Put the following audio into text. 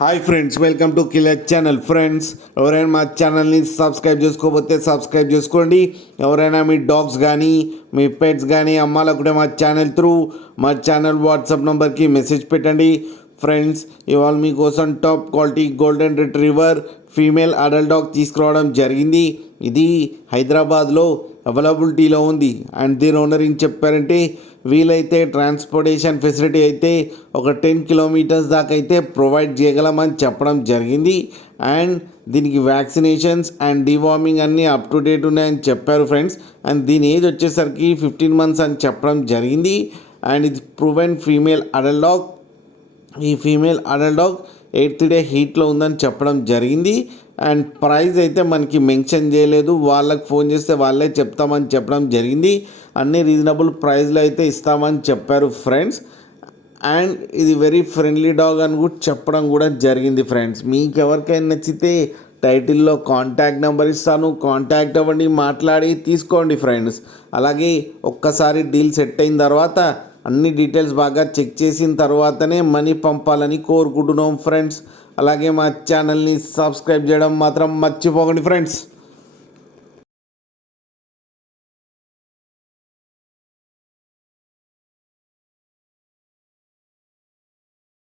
Hi friends, welcome to killer channel. Friends, ఎవరైనా మా ఛానల్ని సబ్స్క్రైబ్ చేసుకోకపోతే సబ్స్క్రైబ్ చేసుకోండి. ఎవరైనా మీ డాగ్స్ కానీ మీ పెట్స్ కానీ అమ్మాలనుకుంటే మా ఛానల్ త్రూ మా ఛానల్ వాట్సాప్ నెంబర్కి మెసేజ్ పెట్టండి. ఫ్రెండ్స్, ఇవాళ మీకోసం top quality golden retriever female adult dog తీసుకురావడం జరిగింది. ఇది హైదరాబాద్లో అవైలబిలిటీలో ఉంది. అండ్ దీని ఓనర్ ఏం చెప్పారంటే, వీలైతే ట్రాన్స్పోర్టేషన్ ఫెసిలిటీ అయితే ఒక 10 కిలోమీటర్స్ దాకా అయితే ప్రొవైడ్ చేయగలమని చెప్పడం జరిగింది. అండ్ దీనికి వ్యాక్సినేషన్స్ అండ్ డివార్మింగ్ అన్నీ అప్ టు డేట్ ఉన్నాయని చెప్పారు ఫ్రెండ్స్. అండ్ దీని ఏజ్ వచ్చేసరికి 15 months అని చెప్పడం జరిగింది. అండ్ ఇది ప్రూవెన్ ఫీమేల్ అడల్ట్ డాగ్. ఈ female adult dog 8th day హీట్లో ఉందని చెప్పడం జరిగింది. అండ్ ప్రైస్ అయితే మనకి మెన్షన్ చేయలేదు. వాళ్ళకి ఫోన్ చేస్తే వాళ్ళే చెప్తామని చెప్పడం జరిగింది. అన్ని రీజనబుల్ ప్రైస్లో అయితే ఇస్తామని చెప్పారు ఫ్రెండ్స్. అండ్ ఇది వెరీ ఫ్రెండ్లీ డాగ్ అని కూడా చెప్పడం కూడా జరిగింది ఫ్రెండ్స్. మీకు ఎవరికైనా నచ్చితే టైటిల్లో కాంటాక్ట్ నెంబర్ ఇస్తాను, కాంటాక్ట్ అవ్వండి, మాట్లాడి తీసుకోండి ఫ్రెండ్స్. అలాగే ఒక్కసారి డీల్ సెట్ అయిన తర్వాత అన్ని డీటెయిల్స్ బాగా చెక్ చేసిన తర్వాతనే మనీ పంపాలని కోరుకుంటున్నాం ఫ్రెండ్స్. అలాగే మా ఛానల్ని సబ్స్క్రైబ్ చేయడం మాత్రం మర్చిపోకండి ఫ్రెండ్స్.